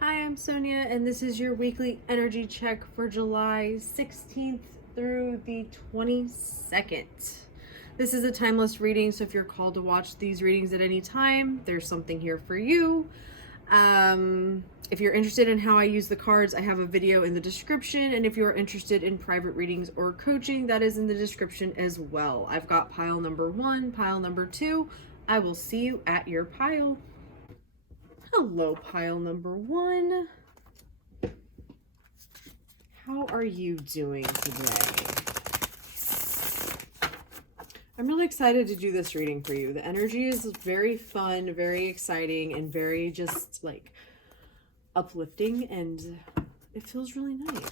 Hi, I'm Sonia, and this is your weekly energy check for July 16th through the 22nd. This is a timeless reading, so if you're called to watch these readings at any time, there's something here for you. If you're interested in how I use the cards, I have a video in the description, and if you're interested in private readings or coaching, that is in the description as well. I've got pile number 1, pile number 2. I will see you at your pile. Hello, pile number 1. How are you doing today? I'm really excited to do this reading for you. The energy is very fun, very exciting, and very just like uplifting, and it feels really nice.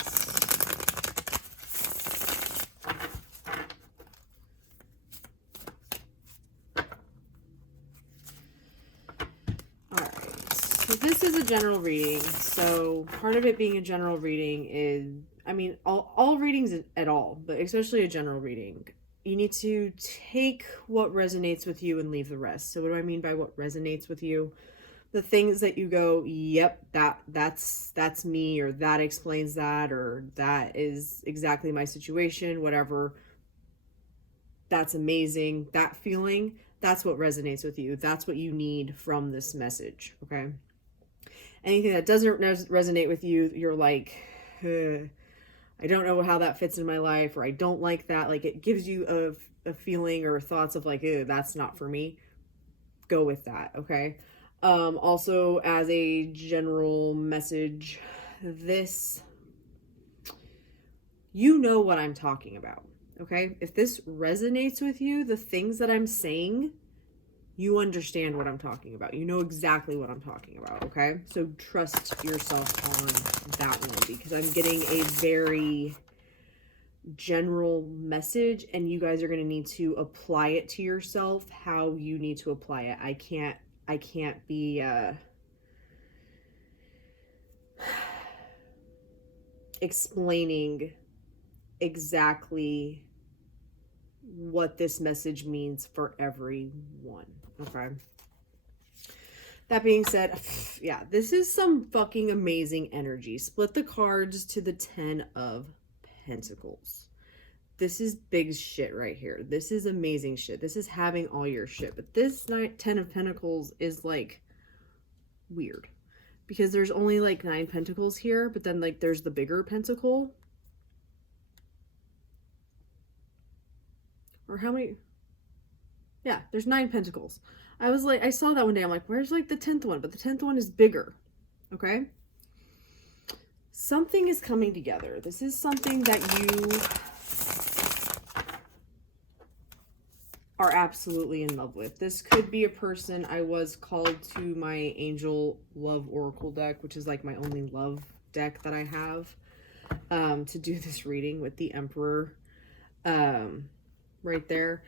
So this is a general reading. So part of it being a general reading is, I mean, all readings at all, but especially a general reading, you need to take what resonates with you and leave the rest. So what do I mean by what resonates with you? The things that you go, yep, that's me, or that explains that, or that is exactly my situation, whatever. That's amazing. That feeling, that's what resonates with you. That's what you need from this message, okay? Anything that doesn't resonate with you, you're like, I don't know how that fits in my life, or I don't like that. Like, it gives you a feeling or thoughts of like, that's not for me. Go with that, okay? Also, as a general message, this, you know what I'm talking about, okay? If this resonates with you, the things that I'm saying, you understand what I'm talking about. You know exactly what I'm talking about, okay? So trust yourself on that one, because I'm getting a very general message, and you guys are going to need to apply it to yourself how you need to apply it. I can't be explaining exactly what this message means for everyone, okay? That being said, yeah, this is some fucking amazing energy. Split the cards to the 10 of Pentacles. This is big shit right here. This is amazing shit. This is having all your shit. But this 10 of Pentacles is like weird, because there's only like 9 pentacles here, but then like there's the bigger pentacle. Or how many? Yeah, there's 9 pentacles. I was like, I saw that one day. I'm like, where's like the 10th one? But the 10th one is bigger. Okay? Something is coming together. This is something that you are absolutely in love with. This could be a person. I was called to my Angel Love Oracle deck, which is like my only love deck that I have, to do this reading with the Emperor right there.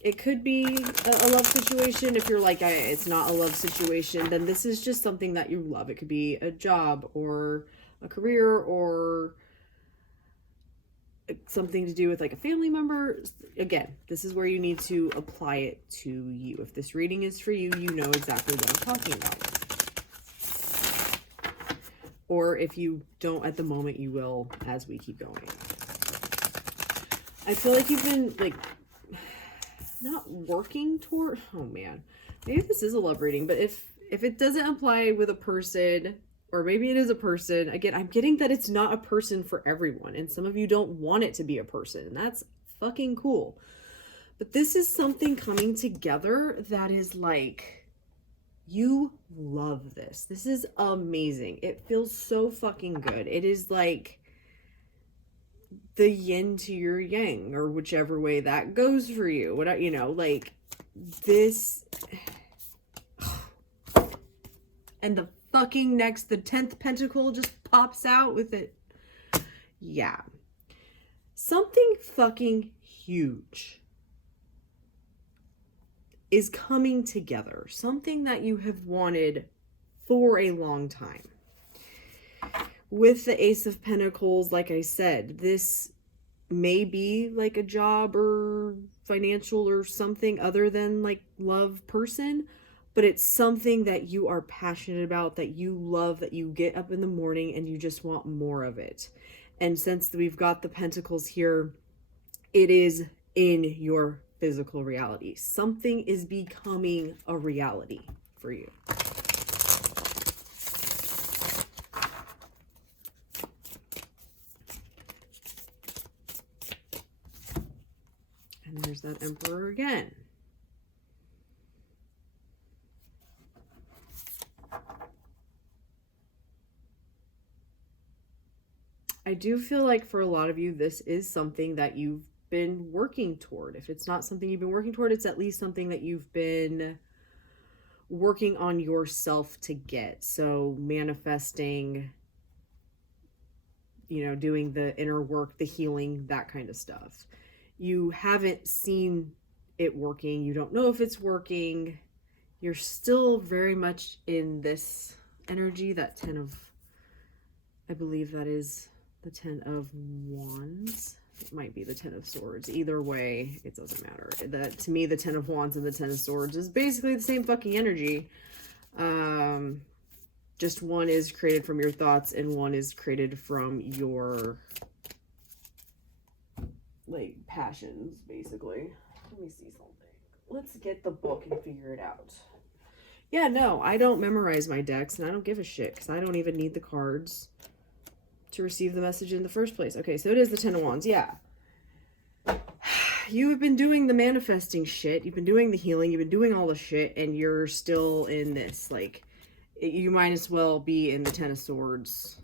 It could be a love situation. If you're like, it's not a love situation, then this is just something that you love. It could be a job or a career or something to do with like a family member. Again, this is where you need to apply it to you. If this reading is for you, you know exactly what I'm talking about. Or if you don't at the moment, you will as we keep going. I feel like you've been like not working toward, oh man, maybe this is a love reading, but if it doesn't apply with a person, or maybe it is a person, again, I'm getting that it's not a person for everyone, and some of you don't want it to be a person, and that's fucking cool. But this is something coming together that is like, you love this. This is amazing. It feels so fucking good. It is like the yin to your yang, or whichever way that goes for you. What, you know, like this. And the fucking next, the 10th pentacle just pops out with it. Yeah. Something fucking huge is coming together. Something that you have wanted for a long time. With the Ace of Pentacles, like I said, this may be like a job or financial or something other than like love person, but it's something that you are passionate about, that you love, that you get up in the morning and you just want more of it. And since we've got the pentacles here, it is in your physical reality. Something is becoming a reality for you. And there's that Emperor again. I do feel like for a lot of you, this is something that you've been working toward. If it's not something you've been working toward, it's at least something that you've been working on yourself to get. So manifesting, you know, doing the inner work, the healing, that kind of stuff. You haven't seen it working. You don't know if it's working. You're still very much in this energy, that 10 of, I believe that is the 10 of Wands. It might be the 10 of Swords. Either way, it doesn't matter. To me, the 10 of Wands and the 10 of Swords is basically the same fucking energy. Just one is created from your thoughts and one is created from your, like, passions, basically. Let me see something. Let's get the book and figure it out. Yeah, no, I don't memorize my decks, and I don't give a shit, because I don't even need the cards to receive the message in the first place. Okay, so it is the 10 of Wands, yeah. You have been doing the manifesting shit, you've been doing the healing, you've been doing all the shit, and you're still in this, like, you might as well be in the 10 of Swords.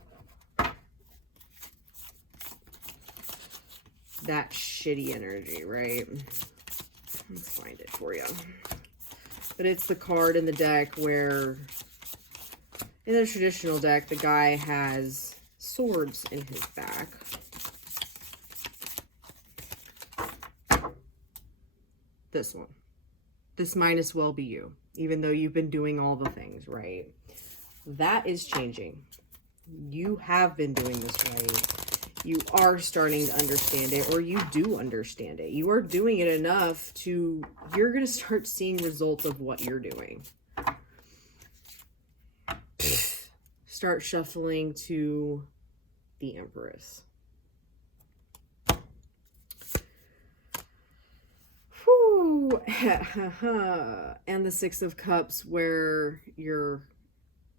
That shitty energy, right? Let's find it for you. But it's the card in the deck where, in the traditional deck, the guy has swords in his back. This one. This might as well be you, even though you've been doing all the things, right? That is changing. You have been doing this right. You are starting to understand it, or you do understand it. You are doing it enough to, you're going to start seeing results of what you're doing. Start shuffling to the Empress. Whew. And the Six of Cups, where you're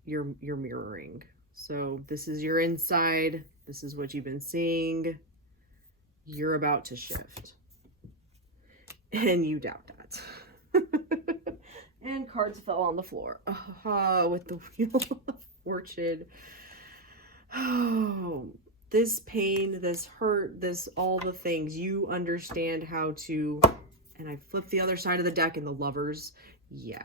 mirroring. So this is your inside. This is what you've been seeing. You're about to shift. And you doubt that. And cards fell on the floor. With the Wheel of Fortune. Oh, this pain, this hurt, this all the things. You understand how to... And I flipped the other side of the deck and the Lovers. Yeah.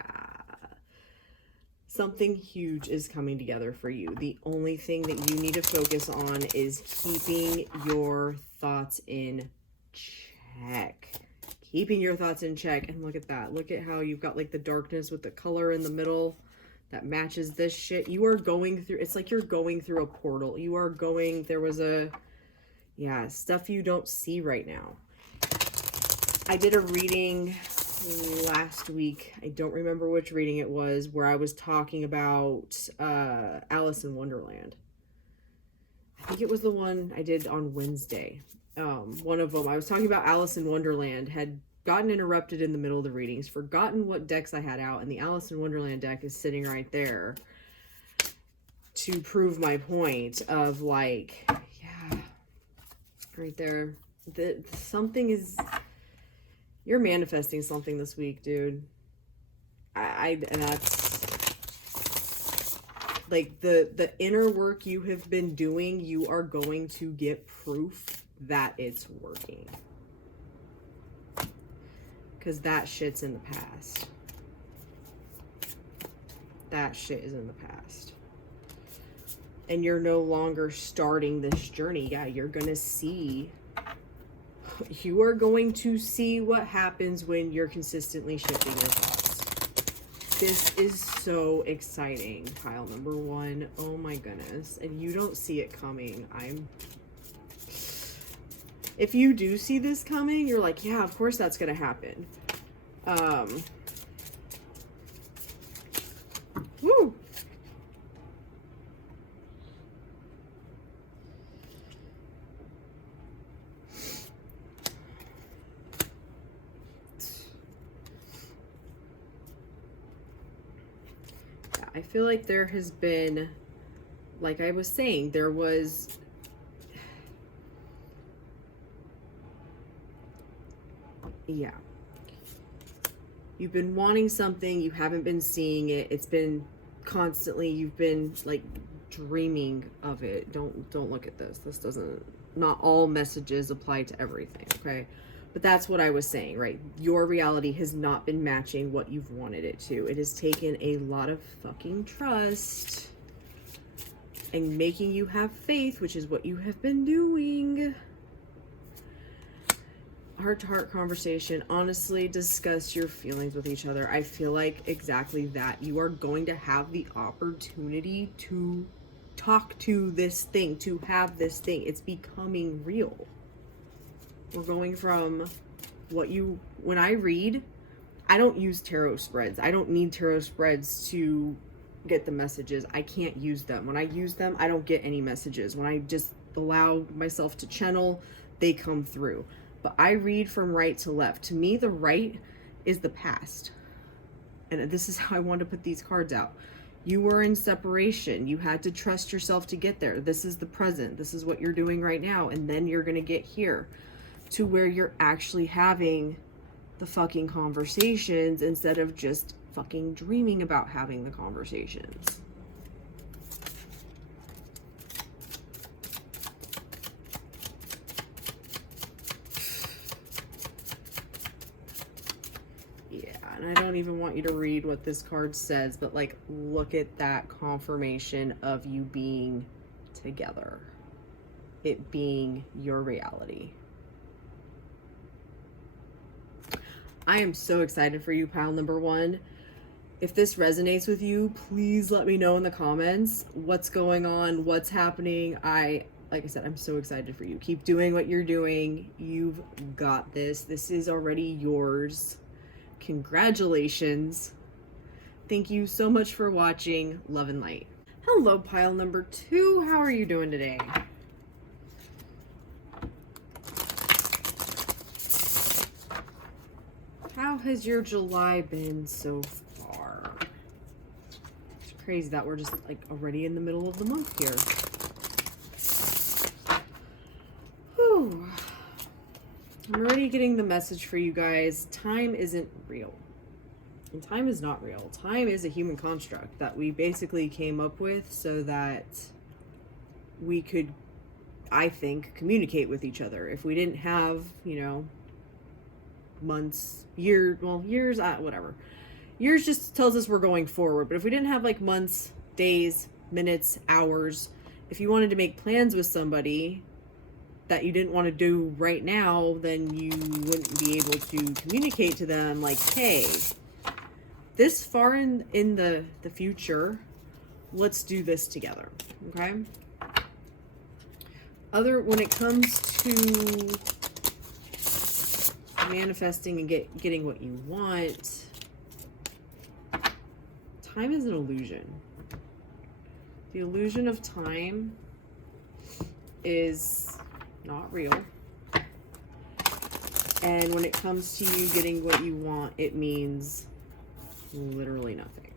Something huge is coming together for you. The only thing that you need to focus on is keeping your thoughts in check. Keeping your thoughts in check. And look at that. Look at how you've got like the darkness with the color in the middle that matches this shit. You are going through, it's like you're going through a portal. You are going, there was a, yeah, stuff you don't see right now. I did a reading last week, I don't remember which reading it was, where I was talking about Alice in Wonderland. I think it was the one I did on Wednesday. One of them, I was talking about Alice in Wonderland, had gotten interrupted in the middle of the readings, forgotten what decks I had out, and the Alice in Wonderland deck is sitting right there to prove my point of, like, yeah, right there. Something is... You're manifesting something this week, dude. And that's like the inner work you have been doing. You are going to get proof that it's working, because that shit's in the past. That shit is in the past, and you're no longer starting this journey. Yeah, you're gonna see. You are going to see what happens when you're consistently shifting your thoughts. This is so exciting, pile number one. Oh my goodness. And you don't see it coming. If you do see this coming, you're like, yeah, of course that's going to happen. I feel like there has been, like I was saying, there was, yeah. You've been wanting something, you haven't been seeing it. It's been constantly, you've been like dreaming of it. Don't look at this. This doesn't, not all messages apply to everything, okay? But that's what I was saying, right? Your reality has not been matching what you've wanted it to. It has taken a lot of fucking trust and making you have faith, which is what you have been doing. Heart-to-heart conversation. Honestly, discuss your feelings with each other. I feel like exactly that. You are going to have the opportunity to talk to this thing, to have this thing. It's becoming real. We're going from what you, when I read, I don't use tarot spreads. I don't need tarot spreads to get the messages. I can't use them. When I use them, I don't get any messages. When I just allow myself to channel, they come through. But I read from right to left. To me, the right is the past. And this is how I want to put these cards out. You were in separation. You had to trust yourself to get there. This is the present. This is what you're doing right now. And then you're going to get here to where you're actually having the fucking conversations instead of just fucking dreaming about having the conversations. Yeah, and I don't even want you to read what this card says, but like, look at that confirmation of you being together. It being your reality. I am so excited for you, pile number one. If this resonates with you, please let me know in the comments what's going on, what's happening. Like I said, I'm so excited for you. Keep doing what you're doing. You've got this. This is already yours. Congratulations. Thank you so much for watching. Love and light. Hello, pile number two. How are you doing today? How has your July been so far? It's crazy that we're just like already in the middle of the month here. Whew. I'm already getting the message for you guys. Time isn't real. And time is not real. Time is a human construct that we basically came up with so that we could, I think, communicate with each other. If we didn't have, you know, months, years, whatever. Years just tells us we're going forward. But if we didn't have like months, days, minutes, hours, if you wanted to make plans with somebody that you didn't want to do right now, then you wouldn't be able to communicate to them like, hey, this far in the future, let's do this together. Okay? When it comes to manifesting and getting what you want, time is an illusion. The illusion of time is not real. And when it comes to you getting what you want, it means literally nothing.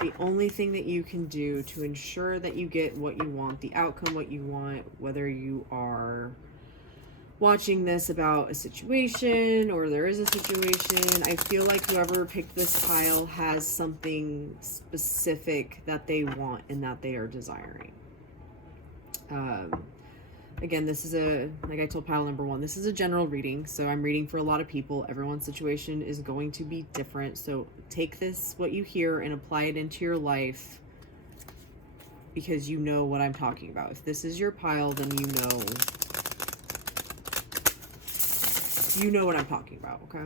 The only thing that you can do to ensure that you get what you want, the outcome what you want, whether you are watching this about a situation or there is a situation, I feel like whoever picked this pile has something specific that they want and that they are desiring. Again, this is like I told pile number one, this is a general reading, so I'm reading for a lot of people. Everyone's situation is going to be different, so take this, what you hear, and apply it into your life because you know what I'm talking about. If this is your pile, then you know what I'm talking about, okay?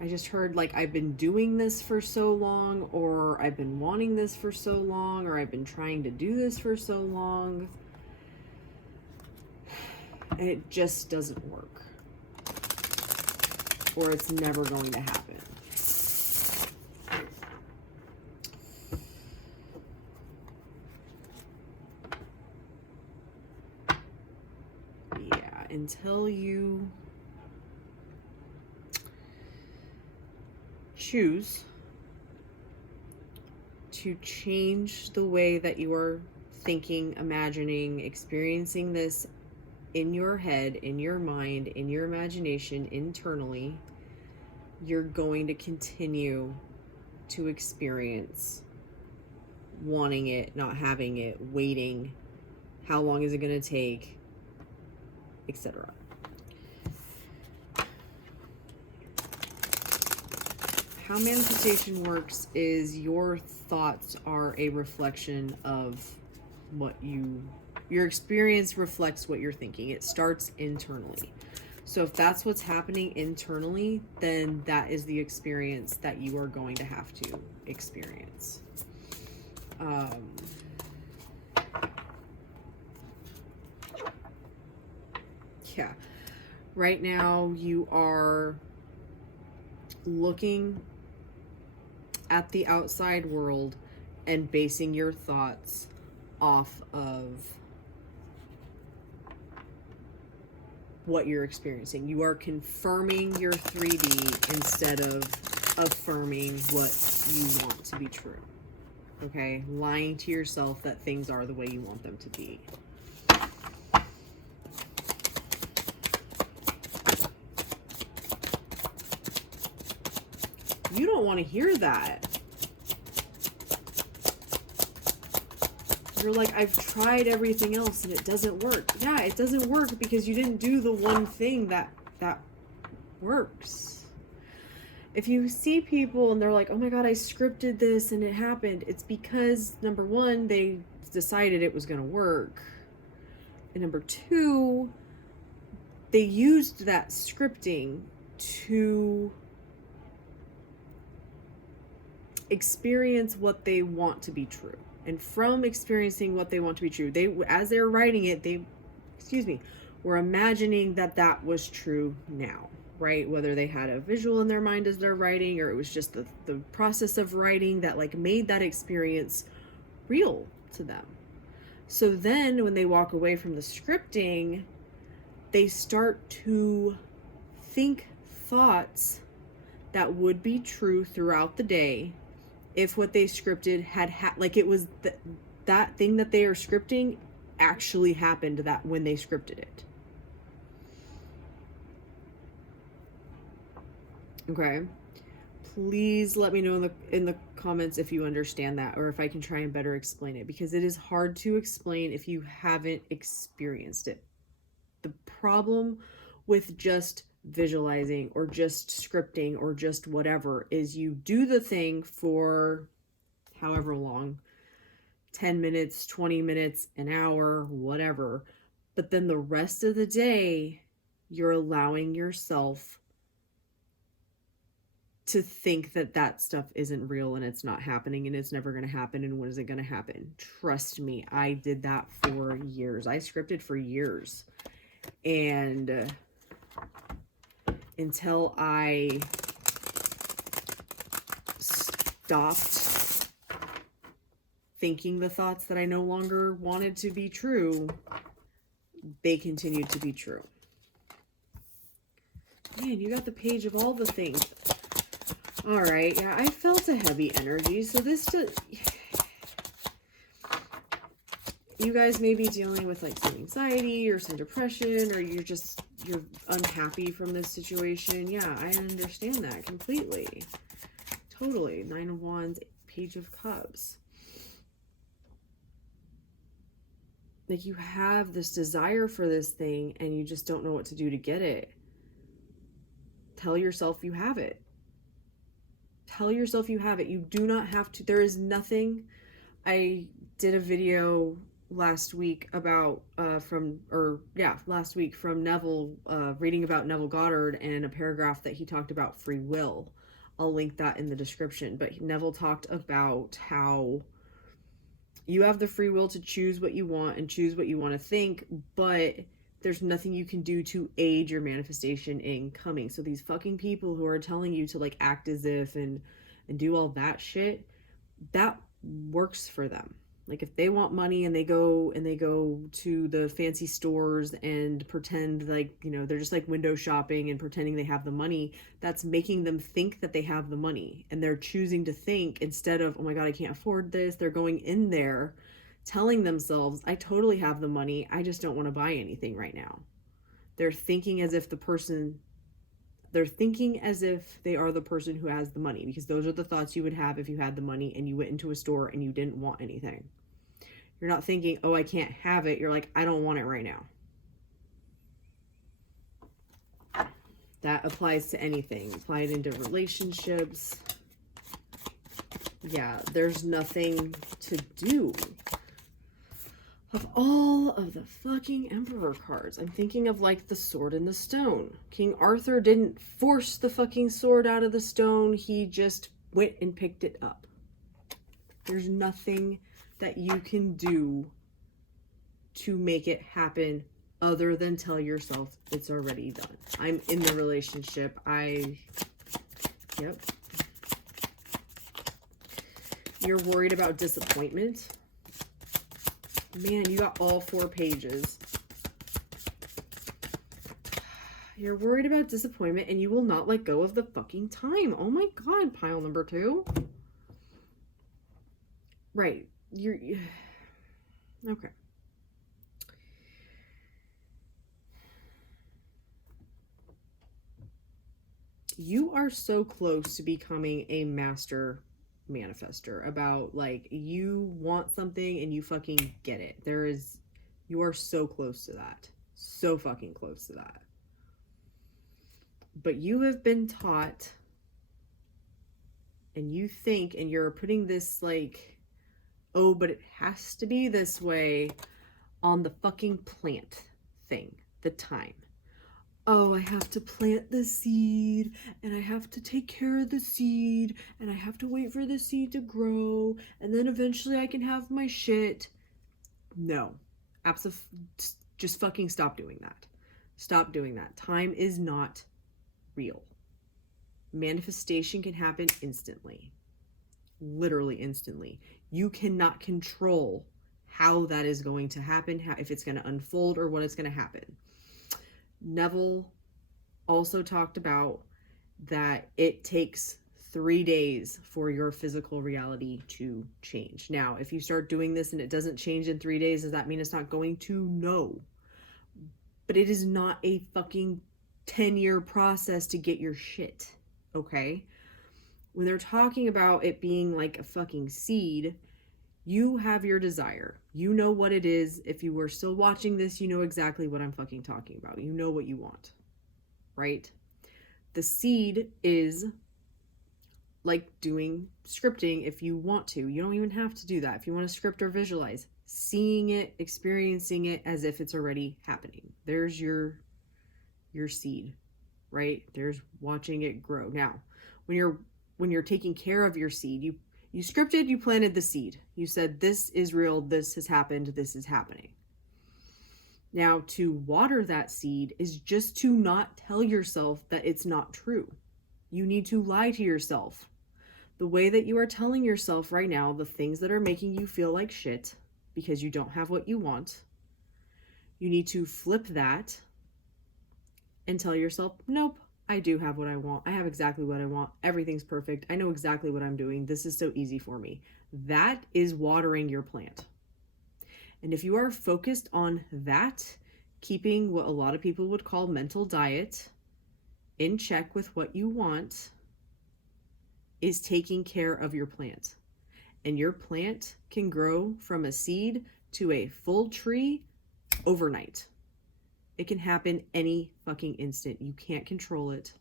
I just heard like I've been doing this for so long, or I've been wanting this for so long, or I've been trying to do this for so long, and it just doesn't work, or it's never going to happen. until you choose to change the way that you are thinking, imagining, experiencing this in your head, in your mind, in your imagination, internally, you're going to continue to experience wanting it, not having it, waiting, how long is it going to take, etc. How manifestation works is your thoughts are a reflection of what your experience reflects what you're thinking. It starts internally. So if that's what's happening internally, then that is the experience that you are going to have to experience. Yeah. Right now you are looking at the outside world and basing your thoughts off of what you're experiencing. You are confirming your 3D instead of affirming what you want to be true. Okay? Lying to yourself that things are the way you want them to be. You don't want to hear that. You're like, I've tried everything else and it doesn't work. Yeah, it doesn't work because you didn't do the one thing that works. If you see people and they're like, oh my God, I scripted this and it happened, it's because, number one, they decided it was going to work. And number two, they used that scripting to experience what they want to be true. And from experiencing what they want to be true, they, as they're writing it, they, were imagining that that was true now, right? Whether they had a visual in their mind as they're writing, or it was just the process of writing that like made that experience real to them. So then when they walk away from the scripting, they start to think thoughts that would be true throughout the day if what they scripted had like it was that thing that they are scripting actually happened that when they scripted it. Okay, please let me know in the comments if you understand that, or if I can try and better explain it, because it is hard to explain if you haven't experienced it. The problem with just visualizing or just scripting or just whatever is you do the thing for however long, 10 minutes, 20 minutes, an hour, whatever, but then the rest of the day you're allowing yourself to think that that stuff isn't real and it's not happening and it's never going to happen, and when is it going to happen? Trust me, I did that for years. I scripted for years, and until I stopped thinking the thoughts that I no longer wanted to be true, they continued to be true. Man, you got the page of all the things. All right, yeah, I felt a heavy energy, so this you guys may be dealing with like some anxiety or some depression, or you're unhappy from this situation. Yeah, I understand that completely. Totally. 9 of Wands, Page of Cups. Like, you have this desire for this thing and you just don't know what to do to get it. Tell yourself you have it. Tell yourself you have it. You do not have to. There is nothing. I did a video last week about last week from Neville, reading about Neville Goddard and a paragraph that he talked about free will. I'll link that in the description. But Neville talked about how you have the free will to choose what you want and choose what you want to think, but there's nothing you can do to aid your manifestation in coming. So these fucking people who are telling you to like act as if and do all that shit, that works for them. Like if they want money and they go to the fancy stores and pretend like, you know, they're just like window shopping and pretending they have the money, that's making them think that they have the money. And they're choosing to think, instead of, oh my God, I can't afford this, they're going in there telling themselves, I totally have the money, I just don't want to buy anything right now. They're thinking as if they are the person who has the money, because those are the thoughts you would have if you had the money and you went into a store and you didn't want anything. You're not thinking, oh, I can't have it. You're like, I don't want it right now. That applies to anything. Apply it into relationships. Yeah, there's nothing to do. Of all of the fucking Emperor cards, I'm thinking of like the Sword and the Stone. King Arthur didn't force the fucking sword out of the stone. He just went and picked it up. There's nothing that you can do to make it happen other than tell yourself it's already done. I'm in the relationship. Yep. You're worried about disappointment. Man, you got all 4 pages. You're worried about disappointment and you will not let go of the fucking time. Oh my God, pile number 2. Right. Okay. You are so close to becoming a master manifester. About like, you want something and you fucking get it. You are so close to that. So fucking close to that. But you have been taught, and you think, and you're putting this like, oh, but it has to be this way on the fucking plant thing, the time. Oh, I have to plant the seed, and I have to take care of the seed, and I have to wait for the seed to grow, and then eventually I can have my shit. No. Just fucking stop doing that. Stop doing that. Time is not real. Manifestation can happen instantly. Literally instantly. You cannot control how that is going to happen, if it's going to unfold or what it's going to happen. Neville also talked about that it takes 3 days for your physical reality to change. Now, if you start doing this and it doesn't change in 3 days, does that mean it's not going to? No. But it is not a fucking 10-year process to get your shit, okay? When they're talking about it being like a fucking seed, you have your desire. You know what it is. If you were still watching this, you know exactly what I'm fucking talking about. You know what you want, right? The seed is like doing scripting if you want to. You don't even have to do that. If you want to script or visualize, seeing it, experiencing it as if it's already happening. There's your seed, right? There's watching it grow. Now, when you're taking care of your seed, you scripted, you planted the seed. You said, this is real, this has happened, this is happening. Now, to water that seed is just to not tell yourself that it's not true. You need to lie to yourself. The way that you are telling yourself right now, the things that are making you feel like shit because you don't have what you want, you need to flip that and tell yourself, nope, I do have what I want. I have exactly what I want. Everything's perfect. I know exactly what I'm doing. This is so easy for me. That is watering your plant. And if you are focused on that, keeping what a lot of people would call mental diet in check with what you want, is taking care of your plant. And your plant can grow from a seed to a full tree overnight. It can happen any fucking instant. You can't control it.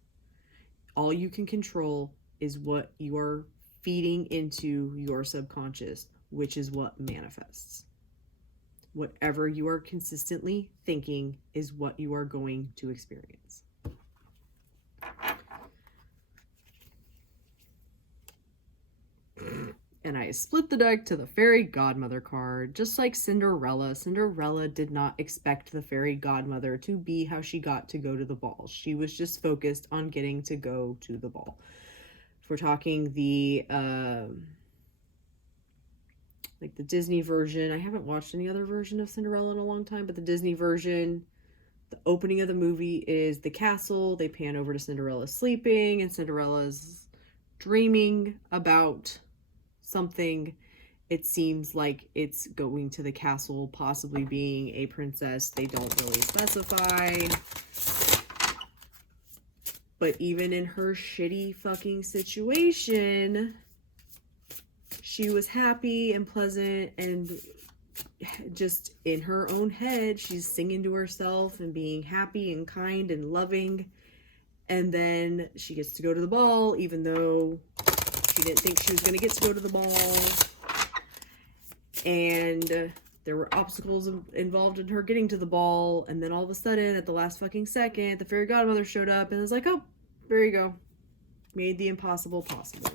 All you can control is what you are feeding into your subconscious, which is what manifests. Whatever you are consistently thinking is what you are going to experience. And I split the deck to the fairy godmother card, just like Cinderella. Cinderella did not expect the fairy godmother to be how she got to go to the ball. She was just focused on getting to go to the ball. If we're talking the like the Disney version. I haven't watched any other version of Cinderella in a long time, but the Disney version, the opening of the movie is the castle. They pan over to Cinderella sleeping, and Cinderella's dreaming about something. It seems like it's going to the castle, possibly being a princess. They don't really specify. But even in her shitty fucking situation, she was happy and pleasant and just in her own head, she's singing to herself and being happy and kind and loving. And then she gets to go to the ball, even though she didn't think she was going to get to go to the ball. And there were obstacles involved in her getting to the ball. And then all of a sudden, at the last fucking second, the fairy godmother showed up and was like, oh, there you go. Made the impossible possible.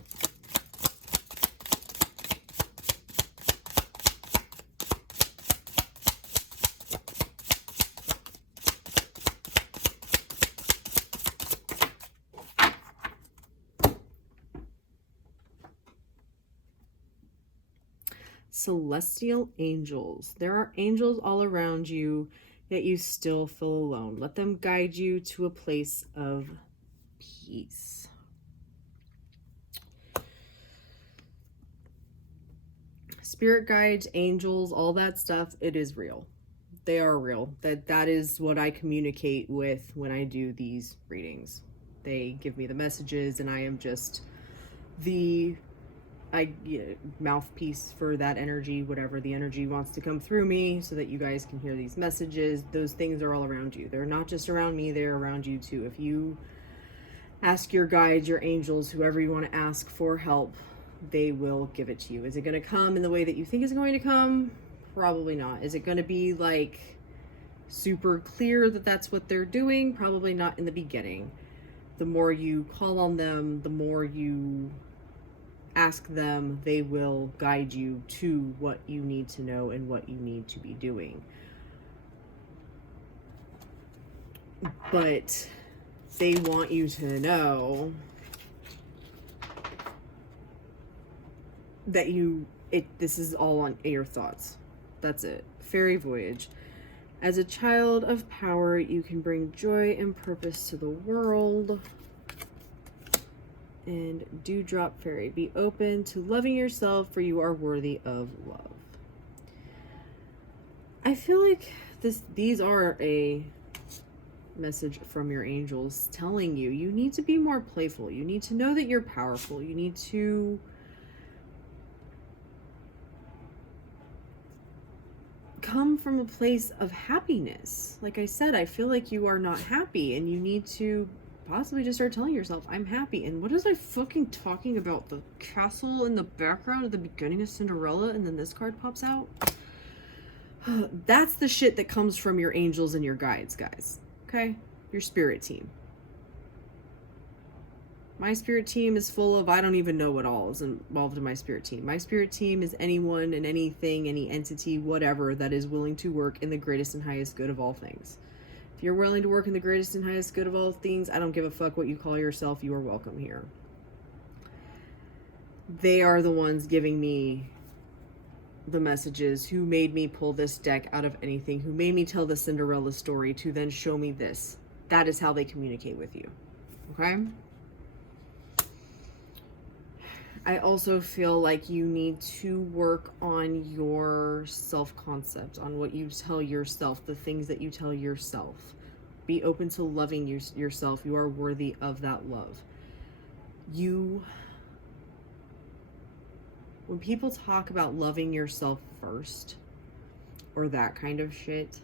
Celestial angels. There are angels all around you, yet you still feel alone. Let them guide you to a place of peace. Spirit guides, angels, all that stuff, it is real. They are real. That is what I communicate with when I do these readings. They give me the messages, and I am just the mouthpiece for that energy, whatever the energy wants to come through me, so that you guys can hear these messages. Those things are all around you. They're not just around me, they're around you too. If you ask your guides, your angels, whoever you want to ask for help, they will give it to you. Is it going to come in the way that you think it's going to come? Probably not. Is it going to be like super clear that that's what they're doing? Probably not in the beginning. The more you call on them, the more you ask them, they will guide you to what you need to know and what you need to be doing. But they want you to know that this is all on your thoughts. That's it. Fairy voyage. As a child of power, you can bring joy and purpose to the world. And Dewdrop Fairy, be open to loving yourself, for you are worthy of love. I feel like these are a message from your angels telling you need to be more playful. You need to know that you're powerful. You need to come from a place of happiness. Like I said, I feel like you are not happy, and you need to possibly just start telling yourself, I'm happy. And what is I fucking talking about? The castle in the background at the beginning of Cinderella, and then this card pops out? That's the shit that comes from your angels and your guides, guys. Okay? Your spirit team. My spirit team is full of, I don't even know what all is involved in my spirit team. My spirit team is anyone and anything, any entity, whatever, that is willing to work in the greatest and highest good of all things. If you're willing to work in the greatest and highest good of all things, I don't give a fuck what you call yourself. You are welcome here. They are the ones giving me the messages, who made me pull this deck out of anything, who made me tell the Cinderella story to then show me this. That is how they communicate with you. Okay? I also feel like you need to work on your self-concept, on what you tell yourself, the things that you tell yourself. Be open to loving yourself. You are worthy of that love. When people talk about loving yourself first, or that kind of shit,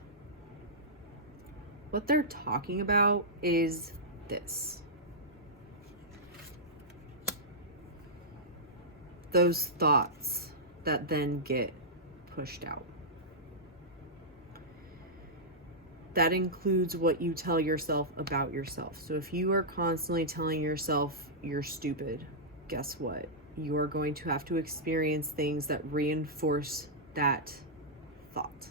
what they're talking about is this. Those thoughts that then get pushed out. That includes what you tell yourself about yourself. So if you are constantly telling yourself you're stupid, guess what? You are going to have to experience things that reinforce that thought.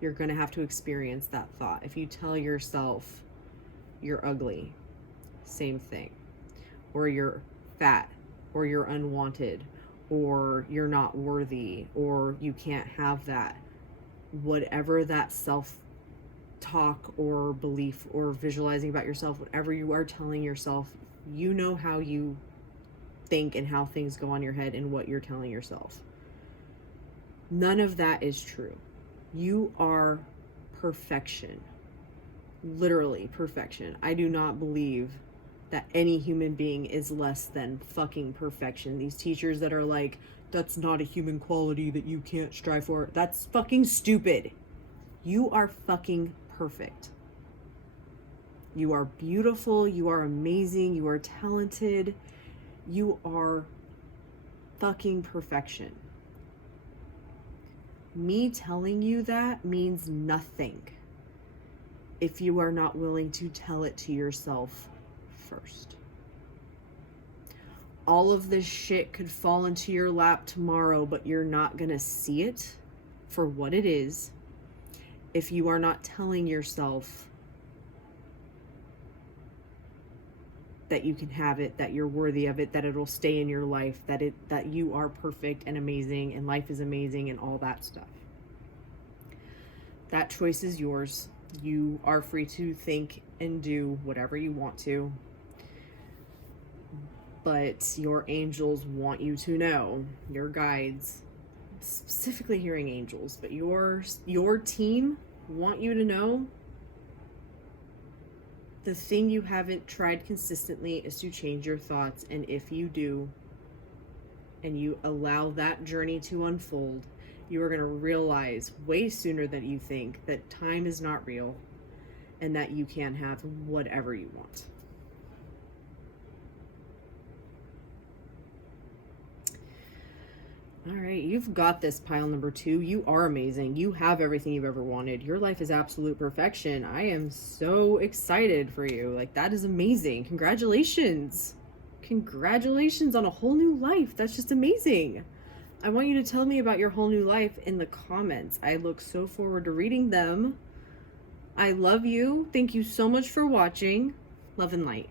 You're going to have to experience that thought. If you tell yourself you're ugly, same thing. Or you're fat, or you're unwanted, or you're not worthy, or you can't have that. Whatever that self talk or belief or visualizing about yourself, whatever you are telling yourself, you know how you think and how things go on your head and what you're telling yourself. None of that is true. You are perfection. Literally perfection. I do not believe that any human being is less than fucking perfection. These teachers that are like, that's not a human quality that you can't strive for, that's fucking stupid. You are fucking perfect. You are beautiful. You are amazing. You are talented. You are fucking perfection. Me telling you that means nothing if you are not willing to tell it to yourself first. All of this shit could fall into your lap tomorrow, but you're not gonna see it for what it is if you are not telling yourself that you can have it, that you're worthy of it, that it'll stay in your life, that you are perfect and amazing and life is amazing and all that stuff. That choice is yours. You are free to think and do whatever you want to. But your angels want you to know, your guides, specifically hearing angels, but your team want you to know the thing you haven't tried consistently is to change your thoughts. And if you do, and you allow that journey to unfold, you are going to realize way sooner than you think that time is not real and that you can have whatever you want. All right, you've got this, pile number 2. You are amazing. You have everything you've ever wanted. Your life is absolute perfection. I am so excited for you. Like, that is amazing. Congratulations. Congratulations on a whole new life. That's just amazing. I want you to tell me about your whole new life in the comments. I look so forward to reading them. I love you. Thank you so much for watching. Love and light.